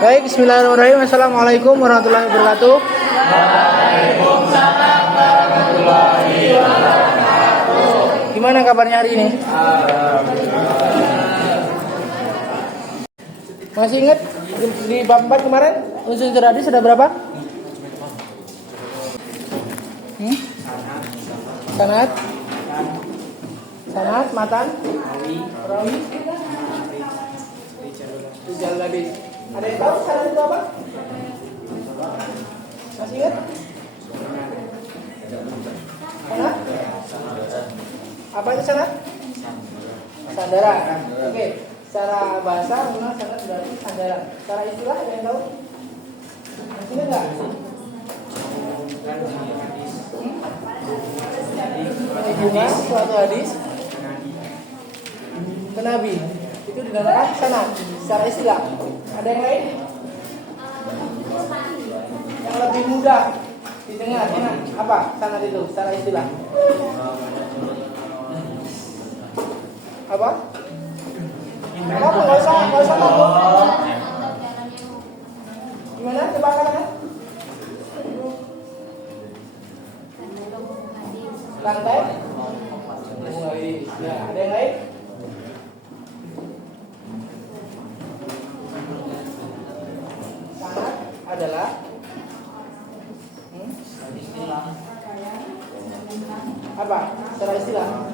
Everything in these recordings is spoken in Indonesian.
Baik, bismillahirrahmanirrahim. Assalamualaikum warahmatullahi wabarakatuh. Waalaikumsalam warahmatullahi wabarakatuh. Gimana kabarnya hari ini? Masih ingat di bab 4 kemarin unsur hadis ada berapa? Sanad, matan, rawi, rijal hadis. Ada yang tahu sanad itu apa? Masih ingat? Sanad? Apa itu sanad? Sandaran. Oke. Secara bahasa memang sanad berarti sandaran. Secara istilah ada yang tahu? Masih ingat nggak? Menghubungkan suatu hadis ke Nabi itu dinamakan sanad. Secara istilah ada yang lain? Yang lebih mudah didengar enak apa sanad itu secara istilah? Apa? Kenapa nggak usah takut? Gimana tebakannya? Lantai? Ya, ada yang lain? Sanad adalah apa? Secara istilah?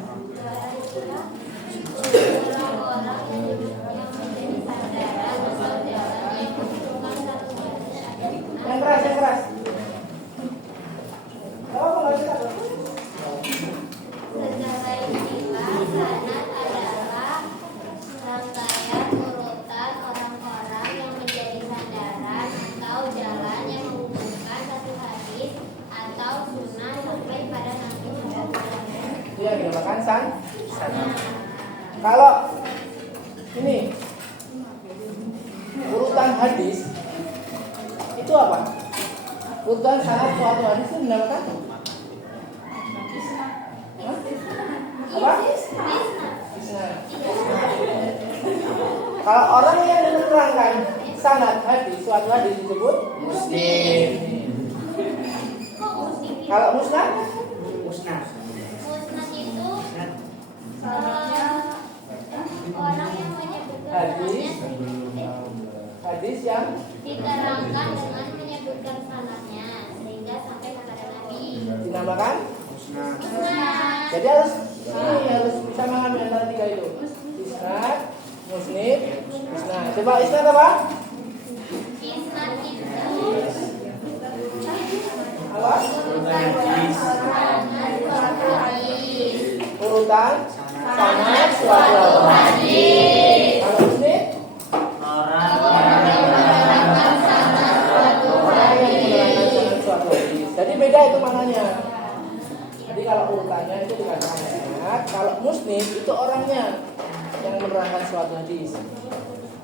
Yang keras. Oh, nggak bisa. Secara istilah, sanad adalah rangkaian urutan orang-orang yang menjadi sandaran atau jalan yang menghubungkan satu hadis atau sunnah sampai pada Nabi Muhammad. Iya, dinamakan sanad. Kalau ini urutan hadis itu apa? Urutan sanad suatu hadis itu dinamakan apa? Isnad. Kalau orang yang menerangkan sanad hadis suatu hadis disebut musnid. Kalau musnad? Musnad itu orang yang menyebutkan Hadis yang diterangkan dengan menyebutkan sanadnya sehingga sampai kepada Nabi. dinamakan. Musnad. Jadi harus bisa mengambil antara tiga itu. Isnad, musnid, musnad. Coba isnad apa? Isnad itu Apa? urutan Urutan sanad suatu hadis. Kalau musnid orang yang menerangkan sanad suatu hadis. Jadi beda itu maknanya. Jadi kalau urutannya itu dikatakan sanad, kalau musnid itu orangnya yang menerangkan suatu hadis.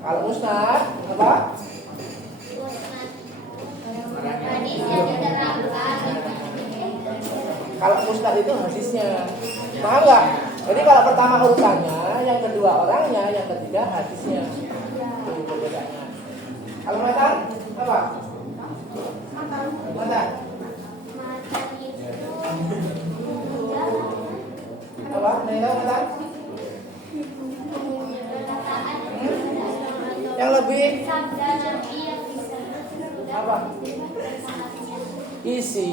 Kalau musnad apa? hadis yang diterangkan. Kalau musnad itu hadisnya. Paham nggak? Jadi kalau pertama urutannya, yang kedua orangnya, yang ketiga hadisnya. Itu perbedaannya. Kalau matan apa? Matan. Matan itu Apa? Nengok matan? Yang lebih sabda Nabi yang bisa apa? Isi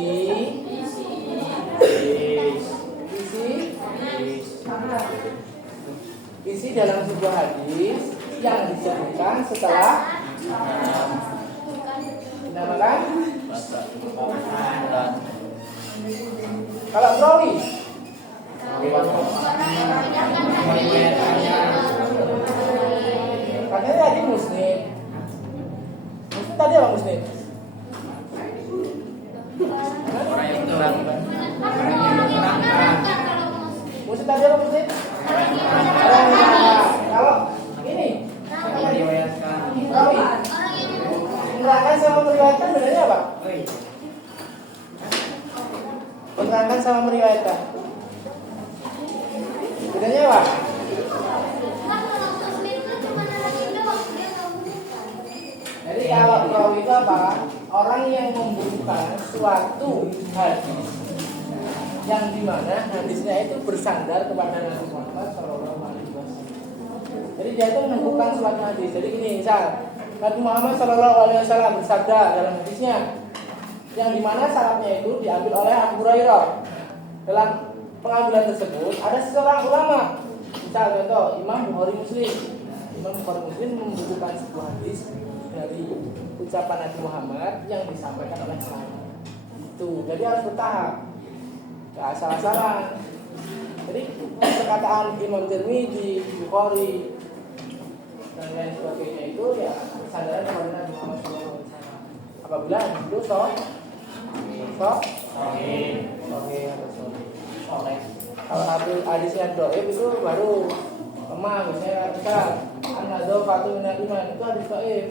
dalam sebuah hadis yang disebutkan setelah dinamakan. Kalau perawi katanya tadi musnid. Musnid tadi apa musnid? Musnid tadi apa musnid? Kalau ini perawi menerangkan sama meriwayatkan bedanya apa? Menerangkan sama meriwayatkan bedanya apa? Kan kalau muslim itu cuma nerangin doang, dia nggak bukan. Jadi kalau perawi itu apa? Orang yang membukukan suatu hadis yang dimana hadisnya itu bersandar kepada Nabi Muhammad Shallallahu Alaihi Wasallam. Jadi dia itu menemukan suatu hadis. Jadi gini, misal Nabi Muhammad Shallallahu Alaihi Wasallam bersabda dalam hadisnya, yang dimana syaratnya itu diambil oleh Abu Hurairah. Dalam pengambilan tersebut ada seorang ulama, misal contoh Imam Bukhari Muslim. Imam Bukhari Muslim membukukan sebuah hadis dari ucapan Nabi Muhammad yang disampaikan oleh sahabat. Itu, jadi harus bertahap. Gak asal-asalan. Jadi perkataan Imam Tirmidzi, Bukhari dan lain sebagainya itu ya bersandar kepada Nabi Muhammad SAW. Apabila itu kalau hadisnya dhaif itu baru lemah. Misalnya kita an-nadhafatu minal iman itu hadis dhaif.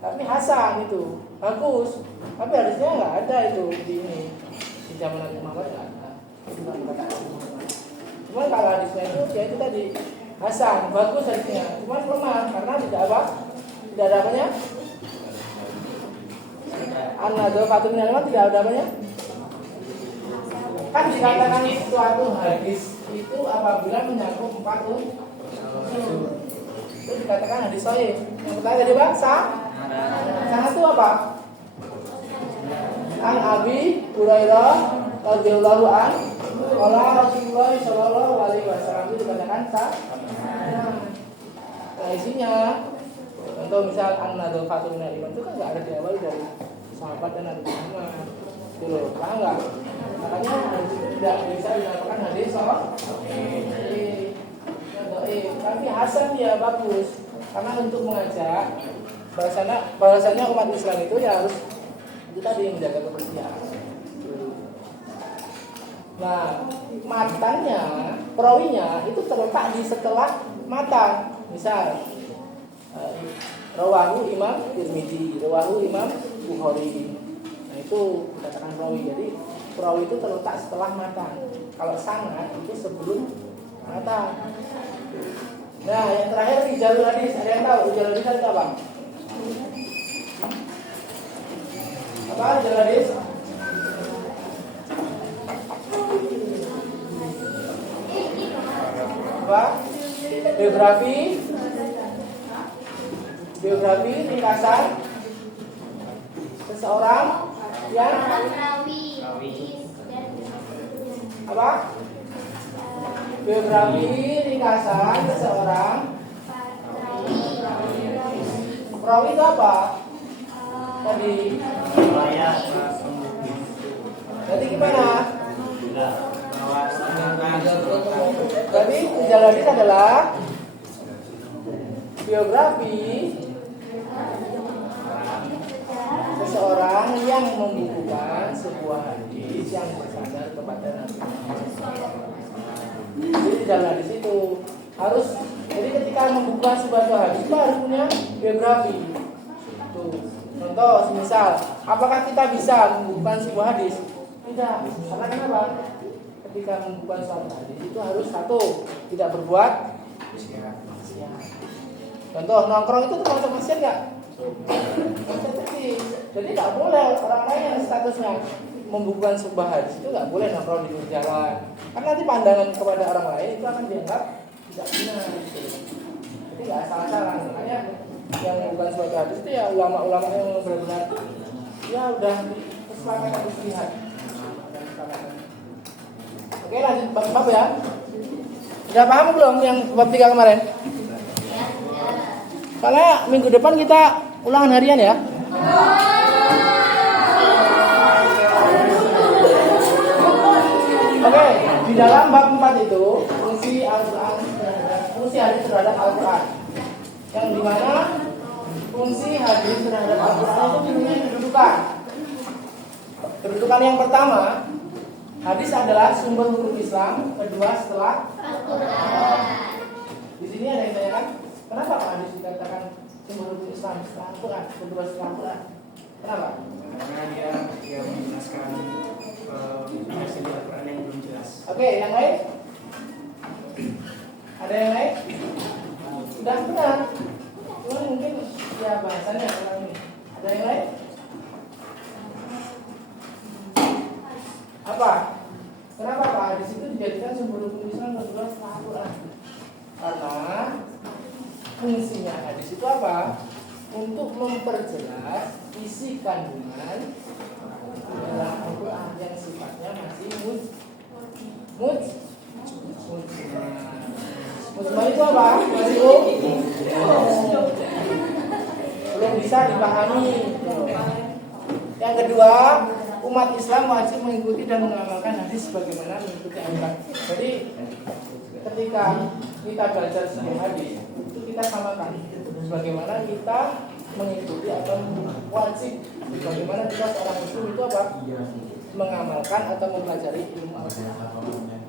Tapi hasan itu bagus. Tapi hadisnya nggak ada itu di zaman Nabi Muhammad nggak ada. Cuma kalau hadisnya itu tadi hasan, bagus hadisnya. Cuma lemah karena tidak apa? Tidak ada apanya? An-nadhafatu minal iman tidak ada apanya? Kan dikatakan suatu hadis itu apabila menyangkut 4 unsur. Itu dikatakan hadis sahih. Yang pertama tadi Pak, sanad itu apa? An Abi Hurairah radhiyallahu anhu qala Rasulullah sallallahu alaihi wasallam itu dikatakan sah. Nah, isinya contoh misal an-nadhafatu minal iman itu kan enggak ada diawali dari sahabat dan Nabi Muhammad. Itu loh, paham enggak? Makanya hadis itu tidak bisa dinamakan hadis tapi hasan dia bagus karena untuk mengajak bahasanya umat Islam itu ya harus itu tadi menjaga kebersihan. Nah, matanya, perawinya itu terletak di setelah mata. Misal rawahu Imam Tirmidzi, rawahu Imam Bukhari. Nah, itu dikatakan perawi. Jadi perawi itu terletak setelah mata. Kalau sanad itu sebelum mata. Nah, yang terakhir rijalul hadis. Ada yang tahu rijalul hadis itu apa? Apa rijalul hadis? Apa? Biografi ringkasan seseorang yang apa? Biografi ringkasan seseorang. Perawi itu apa? Tadi. Jadi gimana? Jadi rijalul hadis adalah biografi seseorang yang membukukan sebuah hadis yang bersandar kepada Nabi. Jadi dalam hadis itu harus, jadi ketika membuka sebuah hadis itu harus punya biografi. Tuh, contoh, misal, apakah kita bisa membukukan sebuah hadis? Tidak. Karena kenapa? Ketika membuka suatu hadis itu harus satu, tidak berbuat maksiat. Contoh, nongkrong itu termasuk maksiat nggak? Jadi nggak boleh orang lain yang statusnya membukukan sebuah hadis itu nggak boleh nongkrong di pinggir jalan. Karena nanti pandangan kepada orang lain itu akan dianggap tidak benar. Jadi nggak salah-salah. Makanya yang membukukan sebuah hadis itu ya ulama-ulama yang benar-benar ya udah keselamatan istihad. Oke, lanjut bab ya. Sudah paham belum yang bab 3 kemarin? Soalnya minggu depan kita ulangan harian ya. Oke, di dalam bab 4 itu fungsi Al-Quran, fungsi hadis terhadap Al-Quran. Yang dimana fungsi hadis terhadap Al-Quran itu punya kedudukan. Kedudukan yang pertama, hadis adalah sumber hukum Islam kedua setelah Al-Quran. Di sini ada yang tanyakan, kenapa hadis dikatakan sumber hukum Islam setelah Al-Quran kedua setelah Al-Quran? Kenapa? Karena dia menjelaskan versi Al-Quran yang belum jelas. Oke, yang lain? Ada yang lain? Sudah benar. Cuma mungkin Ya bahasannya orang ini. Ada yang lain? Apa? Kenapa Pak hadis itu dijadikan sumber hukum Islam kedua setelah Al-Quran? Karena fungsinya hadis itu apa? Untuk memperjelas isi kandungan dalam Al-Quran yang sifatnya masih mujmal itu apa? Masih belum bisa dipahami. Yang kedua, umat Islam wajib mengikuti dan mengamalkan hadis sebagaimana mengikuti Al-Quran. Jadi ketika kita belajar sebuah hadis itu kita samakan sebagaimana kita mengikuti atau wajib bagaimana kita seorang muslim itu apa? Mengamalkan atau mempelajari ilmu Al-Quran.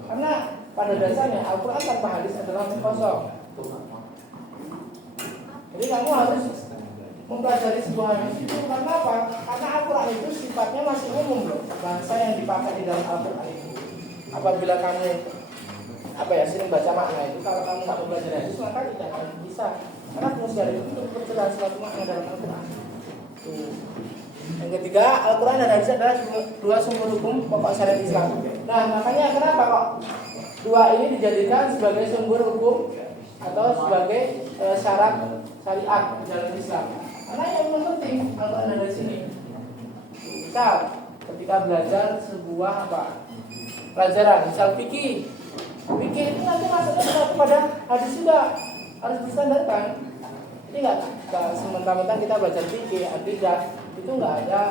Karena pada dasarnya Al-Quran tanpa hadis adalah kosong. Jadi kamu harus mempelajari sebuah hadis itu karena apa? Karena Al-Quran itu sifatnya masih umum loh. Bahasa yang dipakai di dalam Al-Quran itu. Apabila kamu sering baca makna itu, kalau kamu tak mempelajari hadis maka tidak akan bisa. Karena fungsi hadis itu untuk memperjelas suatu makna dalam Al-Quran. Yang ketiga, Al-Quran dan hadis adalah dua sumber hukum pokok syariat Islam. Nah, makanya kenapa kok dua ini dijadikan sebagai sumber hukum atau sebagai syarat syariat dalam Islam? Karena yang penting Al-Quran dan hadis ini. Misal, ketika belajar sebuah pelajaran, misal fikih itu nanti masuknya kepada hadis juga harus disandarkan. Jadi nggak sementara-mentara kita belajar fikih, akidah itu nggak ada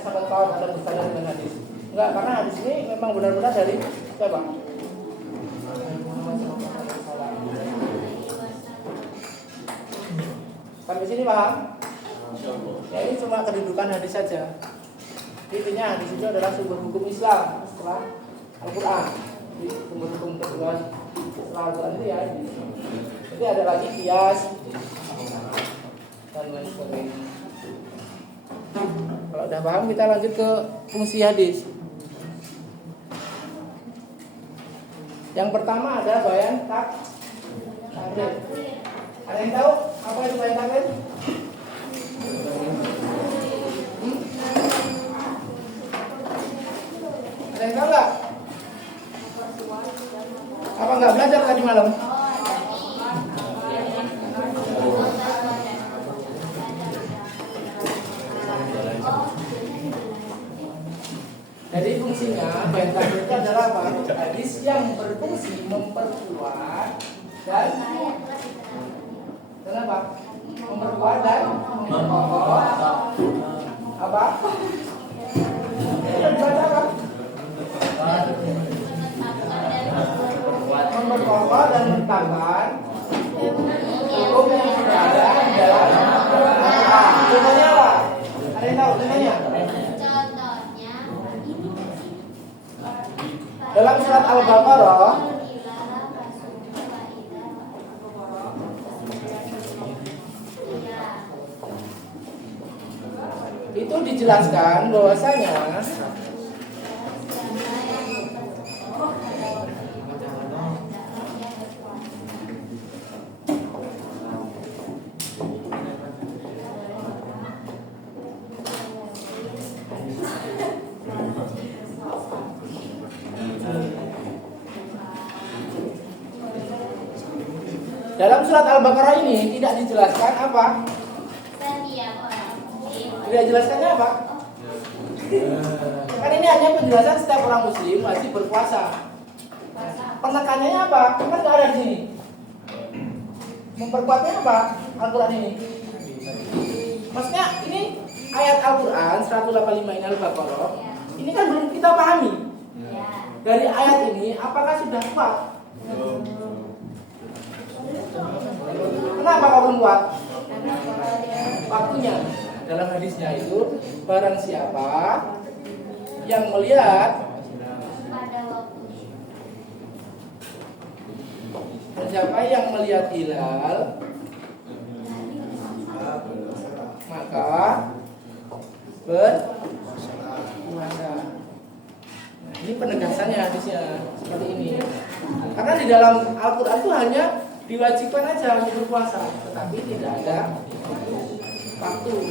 sahabat kawan atau bersandar dengan hadis. Enggak, karena hadis ini memang benar-benar dari siapa? Sampai sini paham? Ya ini cuma kedudukan hadis saja. Intinya hadis itu adalah sumber hukum Islam setelah Al-Quran. Jadi sumber hukum kedua setelah Al-Quran itu ya hadis. Jadi ada lagi qiyas dan lain sebagainya. Kalau udah paham kita lanjut ke fungsi hadis. Yang pertama adalah bayan takrib. Ada yang tahu apa itu bayan takrib? Ada yang tahu nggak? Apa nggak belajar tadi malam? Jadi fungsinya bayan takrib itu adalah apa? Hadis yang berfungsi memperkuat dan kenapa? Memperkuat dan memperkokoh apa? Dibaca apa? Memperkokoh dan menetapkan hukum yang sudah ada dalam Al-Quran. Contohnya apa? Ada yang tahu contohnya? Dalam surat Al-Baqarah itu dijelaskan bahwasanya dalam surat Al-Baqarah ini tidak dijelaskan apa? Tidak dijelaskannya apa? Kan ini hanya penjelasan setiap orang muslim wajib berpuasa. Penekanannya apa? Kan nggak ada di sini. Memperkuatnya apa? Al-Quran ini. Maksudnya ini ayat Al-Quran 185 ini Al-Baqarah. Ini kan belum kita pahami. Dari ayat ini apakah sudah kuat? Kenapa kau belum kuat? Waktunya. Dalam hadisnya itu barang siapa yang melihat hilal maka berpuasa. Nah, ini penegasannya hadisnya seperti ini. Karena di dalam Al-Quran itu hanya diwajibkan aja untuk berpuasa, tetapi tidak ada waktu.